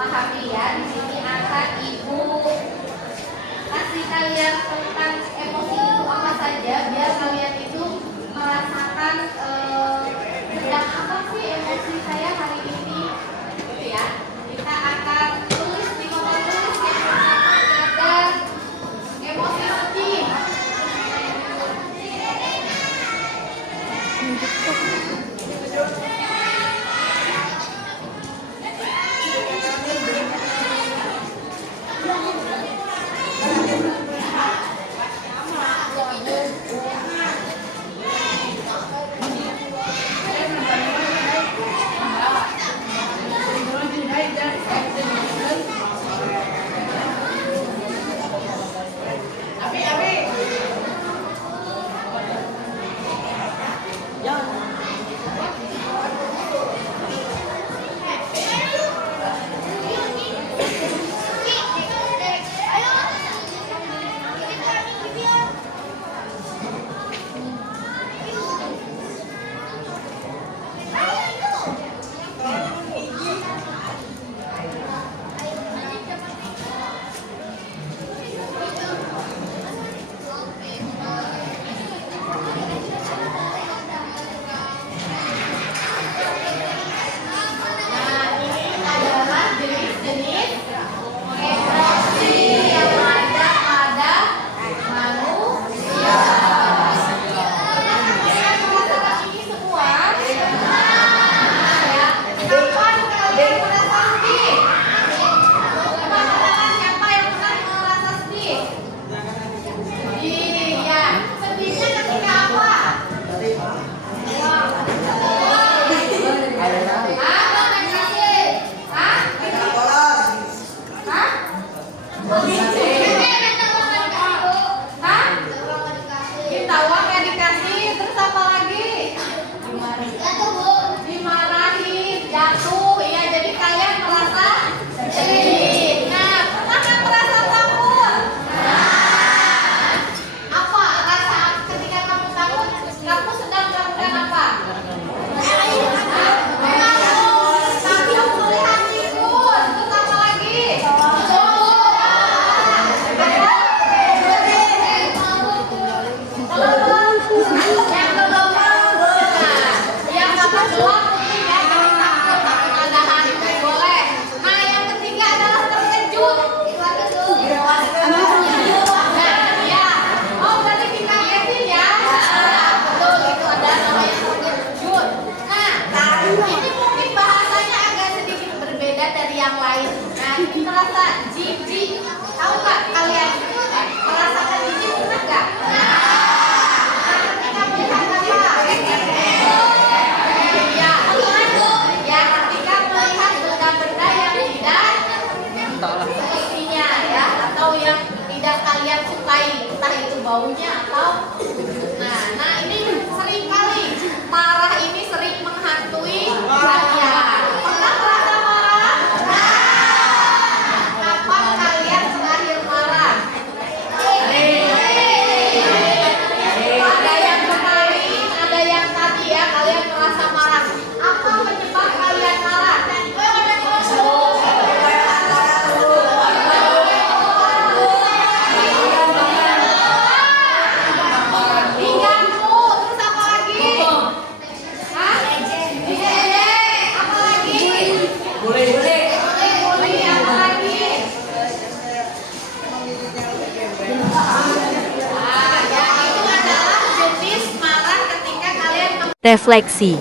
pahami ya. Di sini akan ibu kasih kalian tentang emosi itu apa saja, biar kalian itu merasakan sedang apa sih emosi saya hari ini, gitu ya. Kita akan tulis di papan tulis yang pertama ada emosi sedih. Baunya atau nah ini sering kali marah ini sering menghantui saya. Pernah merasa marah? Kapan kalian terakhir marah? Ada yang kemarin, ada yang tadi ya kalian merasa marah. Apa penyebab kalian marah? Refleksi.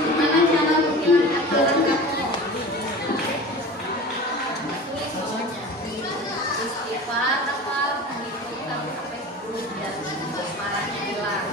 Gimana cara menghilangkan marah kamu? Istighfar apa? Menghitung sampai 10 biar marahnya hilang.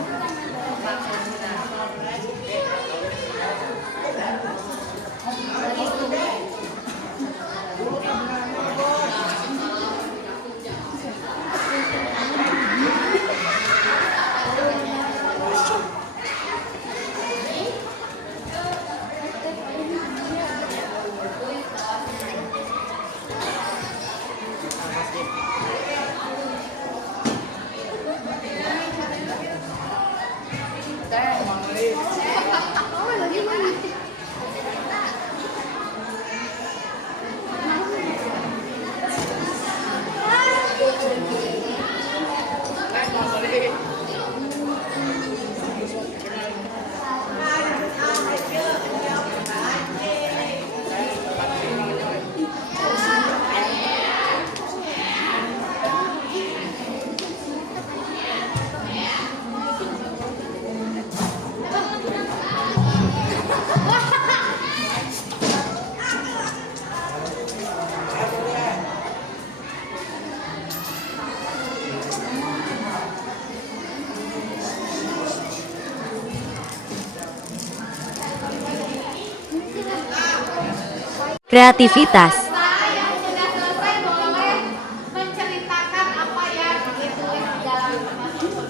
Kreativitas. Yang sudah selesai boleh menceritakan apa yang ditulis di dalam kertas.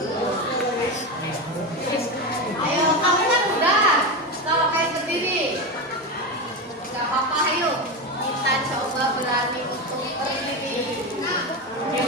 Ayo, kamu kan udah kalau kayak sendiri. Gak apa-apa, ayo kita coba berani untuk berdiri. Ini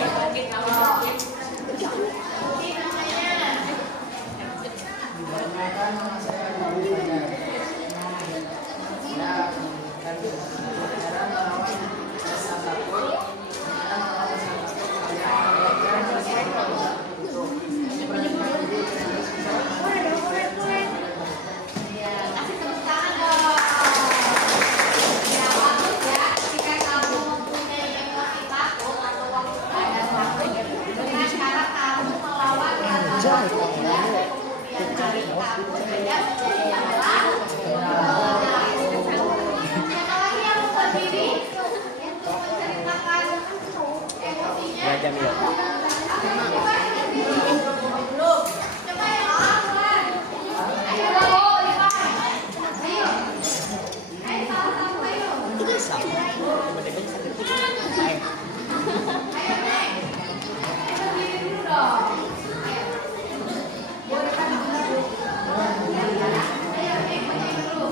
kasih tepuk tangan dong. Ya, bagus ya. Jika kamu mempunyai emosi takut atau waktu ada waktu, dengan cara kamu melawan rasa takut dan kemudian hari kamu belajar menjadi adalah siapa lagi yang mau berdiri untuk menceritakan emosinya? Belum. Coba yang lawan. Ayo, Iwan. Ayo. Ayo, sama-sama, ayo. Ayo, Neng. Ayo, berdiri dulu dong. Ayo. Boleh kan dulu. Ayo, Neng, berdiri dulu.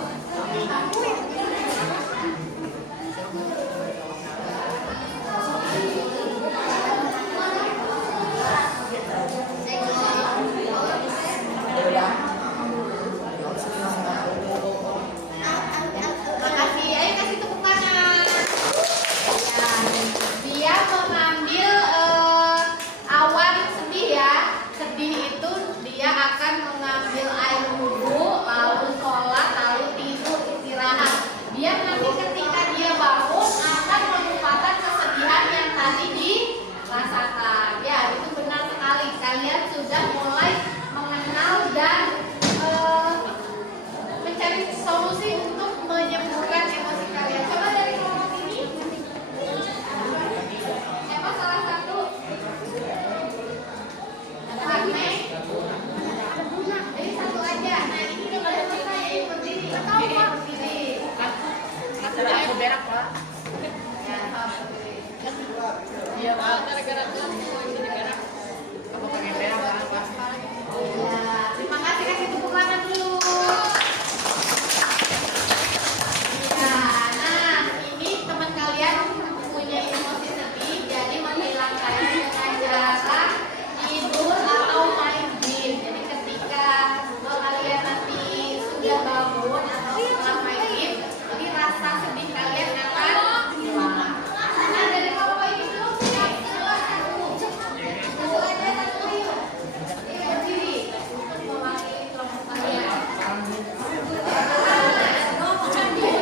Makasih, ayo kasih tepuk tangan. Ya, dia mengambil awan sedih ya. Sedih itu dia akan mengambil air wudhu, lalu sholat, lalu tidur istirahat. Dia nanti ketika dia bangun akan melupakan kesedihan yang tadi dirasakan. Ya, itu benar sekali. Kalian sudah mulai mengenal dan mencari solusi untuk menyembuhkan emosi kalian. Coba dari kelompok ini, siapa salah satu? Neng? Jadi satu aja. Nah, ini udah pada selesai. Ayo berdiri. Berdiri. Aku berak, Pak. Ya, berdiri. Iya, Pak. Gara-gara kelas ini berak. Apa pakai berak, Pak? Ya, terima kasih, kasih tepuk tangan dulu. Ya, nah ini teman kalian punya emosi sedih, jadi menghilangkannya dengan cara tidur atau main game. Jadi ketika kalian nanti sudah bangun atau setelah main game, jadi rasa sedih kalian akan hilang. Nah, dari kelompok ini dulu, satu aja, satu ayo. Ayo berdiri untuk mewakili kelompok kalian.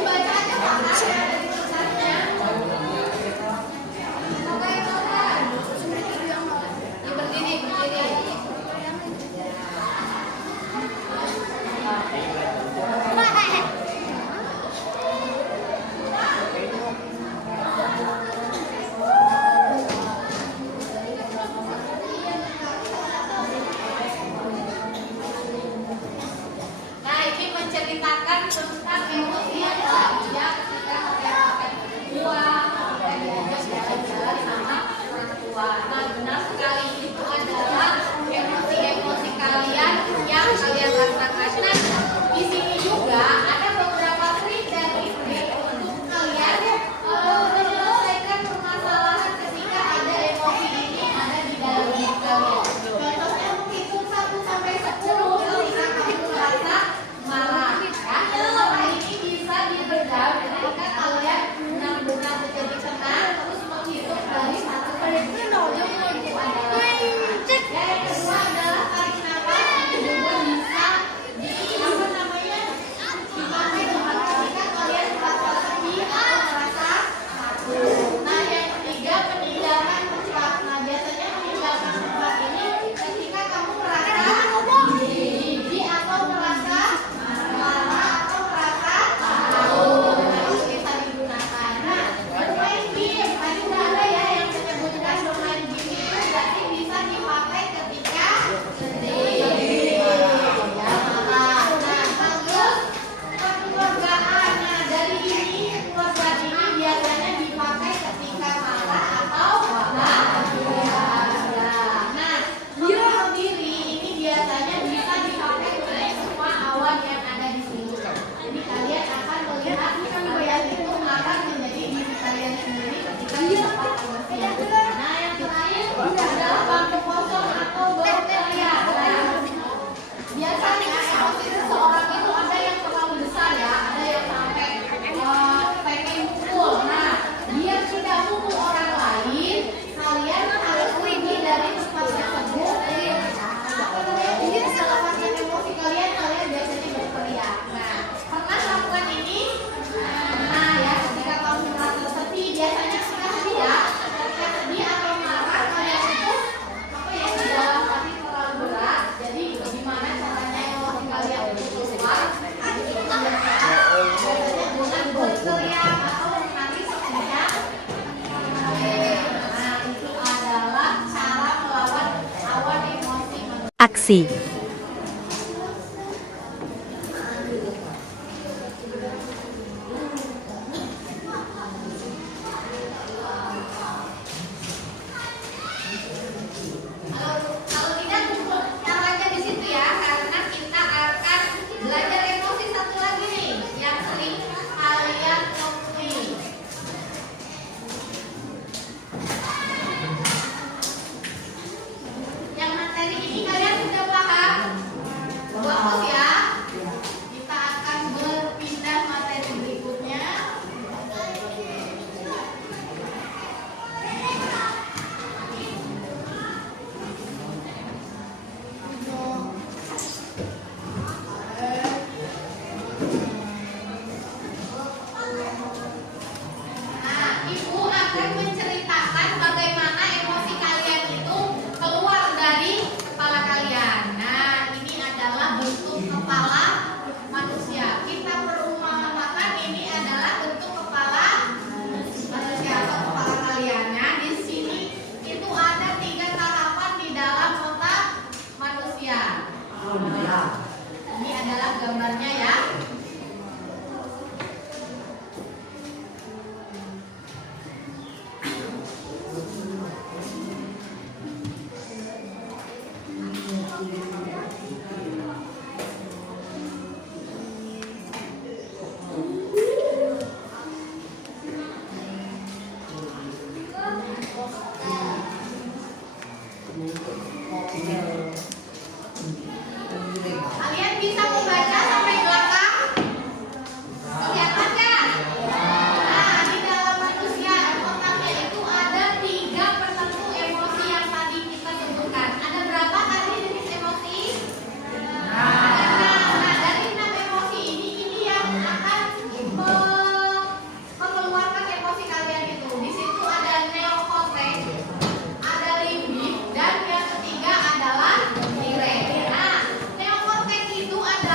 Baca aja Pak, ada di tulisannya. Oke, berdiri, berdiri. tentang emosi yang bahagia ketika kalian makan buah, kemudian diajak jalan-jalan sama orang tua. Nah, benar sekali itu adalah emosi-emosi kalian yang kalian rasakan. Nah, di sini juga ada beberapa trik dan trik untuk kalian menyelesaikan permasalahan ketika ada emosi ini ada di dalam diri kalian. Contohnya menghitung 1 sampai 10 ketika kamu merasa marah. Ya, marah ini bisa diredam ketika kalian benar-benar menjadi tenang terus menghitung dari 1 sampai 10. Itu adalah ya, yang kedua adalah tarik nafas yang juga bisa apa namanya dipakai ketika kalian merasa sedih atau merasa takut. Nah, yang ketiga meninggalkan tempat. Nah, biasanya meninggalkan tempat ini ketika kamu merasa jijik atau merasa marah atau merasa takut. Nah, itu bisa digunakan. Nah, bermain game tadi udah ada ya yang menyebutkan bermain game itu berarti bisa dipakai ketika sedih, ya marah. Nah, terus kekeluargaan. Nah, dari ini keluarga ini biasanya dipakai ketika marah atau bahagia. Nah, menurut diri ini biasanya bisa dipakai oleh semua awan yang ada di sini. Jadi kalian akan melihat kalian itu akan menjadi diri kalian sendiri ketika di tempat emosi. Nah, yang terakhir adalah bangku kosong atau berteriak. Nah, biasanya emosi seseorang itu ada yang terlalu besar ya, ada yang sampai pengen mukul. Nah, biar tidak mukul orang lain, kalian harus pergi dari tempat tersebut. Ini melepaskan emosi kalian, kalian biasanya berteriak. Nah, pernah lakukan ini? Nah, ya, ketika kamu merasa sedih, biasanya sudah sedih ya. Ketika sedih atau marah, kalian itu apa ya, di dalam hati terlalu berat. Jadi gimana caranya emosi kalian itu keluar? Itu biasanya dengan berteriak atau menangis sekencang. Nah, itu adalah cara melawan awan emosi manusia. Aksi. Kalau tidak cukup caranya di situ ya, karena kita akan belajar emosi satu lagi nih yang sering kalian temui. Yang materi ini kalian sudah paham? Bagus ya. Kita akan berpindah materi berikutnya. Nah, Ibu akan menceritakan bagaimana emosi kalian itu keluar dari kepala kalian. Nah, ini adalah bentuk kepala manusia. Kita perumpamakan ini adalah bentuk kepala manusia atau kepala kalian. Nah, di sini itu ada 3 tahapan di dalam otak manusia. Ini adalah gambarnya ya. Kalian bisa membaca sampai belakang? Kelihatan kan? Nah, di dalam manusia otaknya itu ada 3 penentu emosi yang tadi kita sebutkan. Ada berapa tadi jenis emosi? Ada 6. Nah, dari 6 emosi ini yang akan mengeluarkan emosi kalian itu. Di situ ada neokortex, ada limbik, dan yang ketiga adalah nirek. Nah, neokortex itu adalah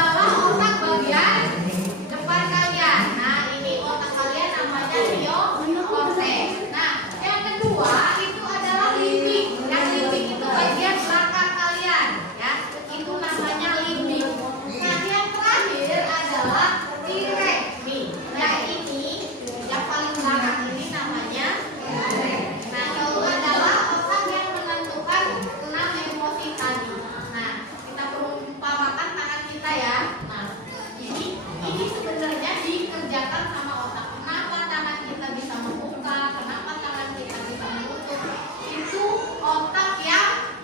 kita ya. Nah, ini sebenarnya dikerjakan sama otak. Kenapa tangan kita bisa membuka? Kenapa tangan kita bisa menutup? Itu otak yang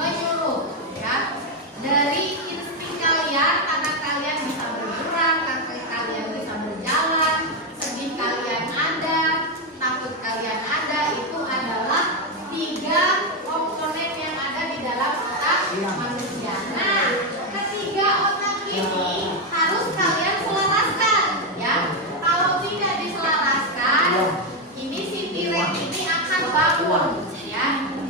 menyuruh, ya. Dari insting kalian, tangan kalian bisa bergerak, kaki kalian bisa berjalan, sedih kalian ada, takut kalian ada. Itu adalah 3 komponen yang ada di dalam otak manusia. Nah, ketiga otak ini harus kalian selaraskan, ya. Kalau tidak diselaraskan, ini si T-Rex ini akan bangun, ya.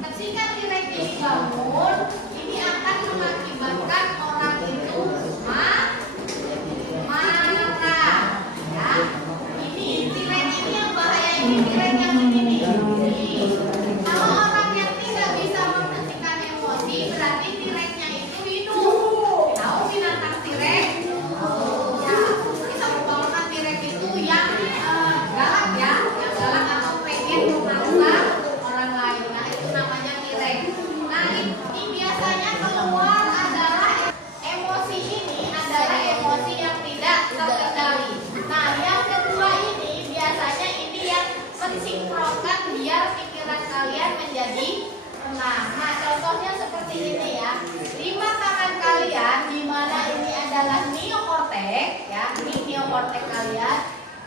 Ketika T-Rex ini bangun, ini akan mengakibatkan orang itu marah, ya. Ini T-Rex ini yang bahaya, ini T-Rex yang ini nih. Kalau orang yang tidak bisa menghentikan emosi, berarti T-Rex-nya itu hidup. Tahu binatang T-Rex? Ya, kita umpamakan T-Rex itu yang galak, ya, yang galak atau pengen memaksa orang lain. Nah, itu namanya T-Rex. Nah, ini biasanya keluar adalah emosi, ini adalah emosi yang tidak terkendali. Nah, yang kedua ini biasanya ini yang mensinkronkan biar pikiran kalian menjadi tenang. Nah, contohnya seperti ini ya. 5 tangan kalian, di mana ini adalah neokortex, ya. Ini neokortex kalian.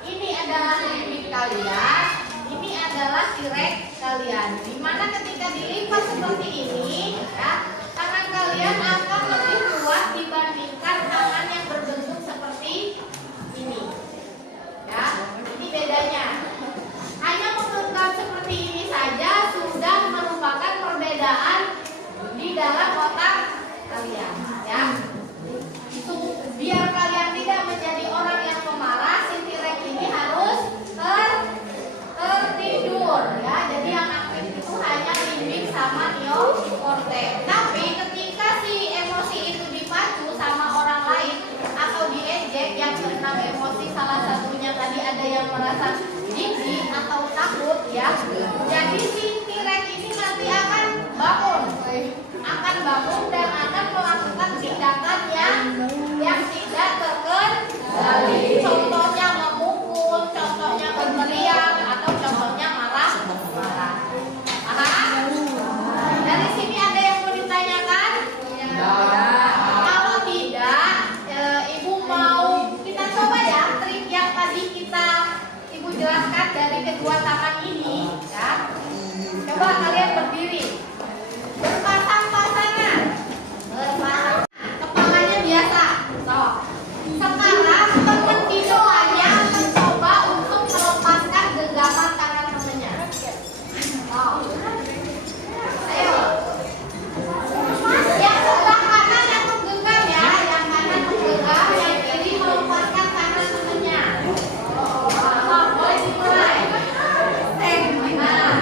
Ini adalah limbic kalian. Ini adalah T-Rex kalian. Di mana ketika dilipat seperti ini, ya, tangan kalian akan lebih kuat dibandingkan tangan yang berbentuk seperti ini. Ya, ini bedanya. Hanya menggenggam seperti ini saja sudah merupakan perbedaan di dalam otak kalian, ya. Biar kalian tidak menjadi orang yang pemarah, si T-Rex ini harus tertidur, ya. Jadi yang aktif itu hanya limbik sama neokortex. Tapi ketika si emosi itu dipacu sama orang lain atau diejek, yang keenam emosi salah satunya tadi ada yang merasa jijik atau takut, ya. Jadi si T-Rex ini nanti akan bangun dan akan melakukan tindakan yang tidak terkendali. Contohnya memukul, contohnya berteriak, atau contohnya marah. Paham? Dari sini ada yang mau ditanyakan? Kalau tidak, Ibu mau kita coba ya trik yang tadi Ibu jelaskan dari kedua tangan ini, ya. Coba kalian berdiri, berpasang-pasangan, kepalanya biasa. Sekarang teman di depannya mencoba untuk melepaskan genggaman tangan temannya. Ayo. Yang sebelah kanan yang menggenggam, ya, yang kanan menggenggam, yang kiri melepaskan tangan temannya. Boleh dimulai. Nah,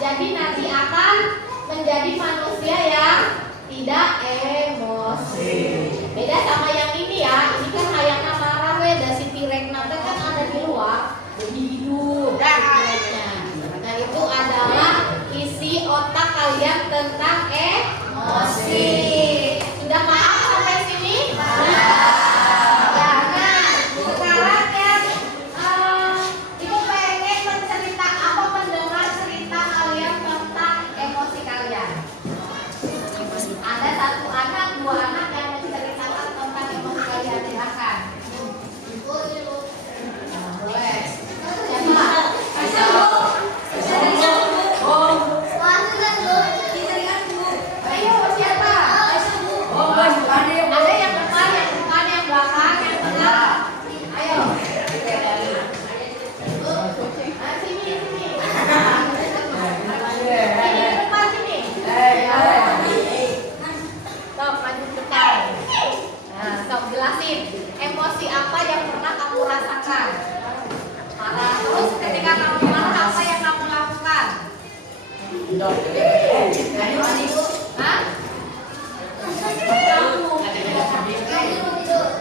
Jadi nanti akan menjadi manusia yang tidak emosi. Beda sama yang ini ya. Ini kan hayangna marah we da si T-Rex nanti kan ada di luar, jadi hidup T-Rexnya. Nah itu adalah isi otak kalian tentang emosi. Sudah paham sampai sini? Sekarang yang ibu pengen mencerita apa mendengar cerita kalian tentang emosi kalian. Ada satu anak, dua anak yang menceritakan tentang emosi kalian, silakan. Boleh. Siapa? Ayo siapa? Ada yang depan, yang belakang, yang tengah. Ayo. Nah, sini. Ini depan sini. Sok maju depan. Nah, sok jelasin emosi apa yang pernah kamu rasakan. Marah. Terus ketika kamu marah apa yang kamu lakukan? Hah?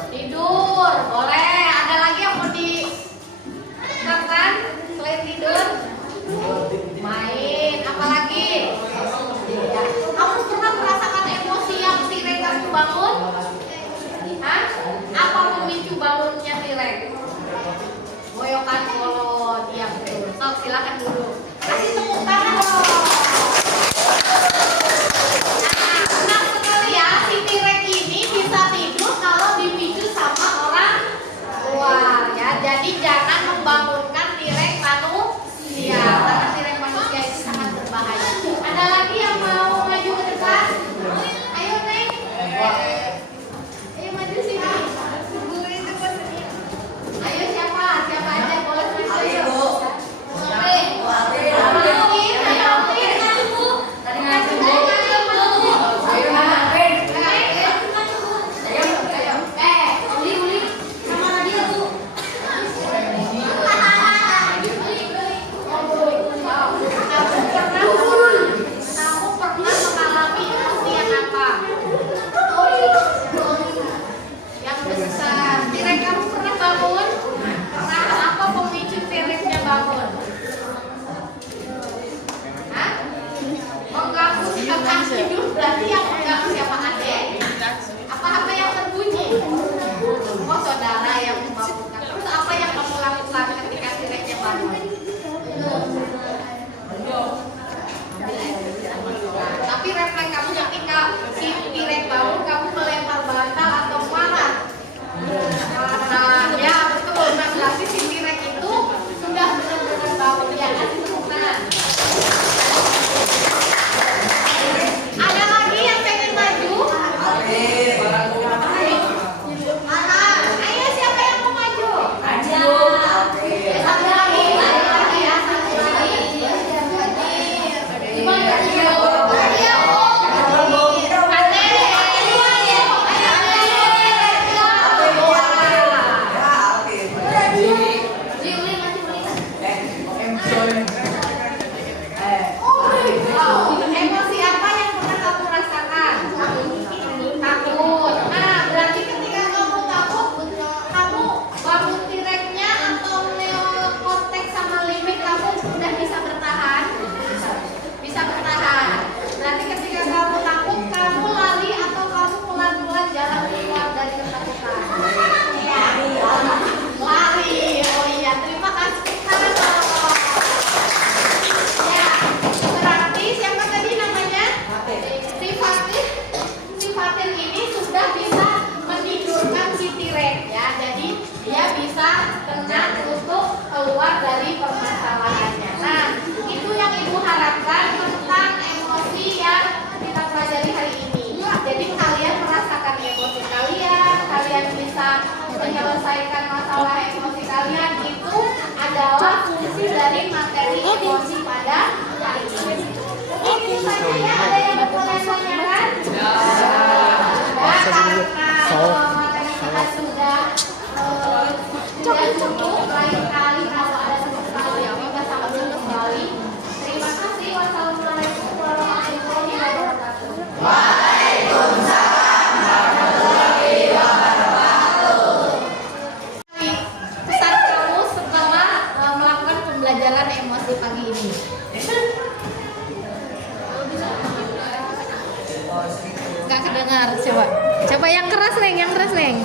Tidur, boleh. Ada lagi yang mau dikatakan selain tidur? Main, apa lagi? Kamu pernah merasakan emosi yang T-Rex kamu bangun? Hah? Apa memicu bangunnya T-Rex? Goyokan kolot, iya betul. Sok silakan dulu. Kasih tepuk tangan dong. Nah, senang sekali ya si T-Rex ini bisa tidur kalau dipicu sama orang luar ya. Jadi jangan membangunkan T-Rex manusia. Karena T-Rex manusia itu sangat berbahaya. Ada lagi yang mau maju ke depan? Ayo Neng. Ayo maju sini. Ayo siapa? Siapa aja boleh maju ayo. Tapi refleks kamu ketika si T-Rex bangun, kamu melempar bantal atau marah. Nah, ya betul. Nah, berarti si T-Rex itu sudah benar-benar bangun. Ya, kasih tepuk tangan. Ada lagi yang pengen maju? Ayo siapa yang mau maju? Ada lagi ya, satu lagi. Emosi apa yang pernah kamu rasakan? Takut. Nah, berarti ketika kamu takut, kamu bangun T-Rex-nya atau neokortex sama limbic kamu sudah bisa bertahan? Bisa bertahan. Berarti ketika kamu takut, kamu lari atau kamu pelan-pelan jalan keluar dari ketakutan? Lari. Oh iya, terima kasih. Berarti siapa tadi namanya? Si Fatin ini sudah bisa menidurkan si T-Rex ya. Jadi dia bisa tenang untuk keluar dari permasalahannya. Nah, itu yang Ibu harapkan tentang emosi yang kita pelajari hari ini. Jadi kalian merasakan emosi kalian bisa menyelesaikan masalah emosi kalian, itu adalah fungsi dari materi emosi pada hari ini. Mungkin itu saja ya. Ada yang bertanya tanyakan? Karena materi kita sudah cukup. Lain kali kalau ada sesuatu yang kita sambung kembali. Terima kasih. Nggak kedengar. Coba. Coba yang keras, Neng. Yang keras, Neng.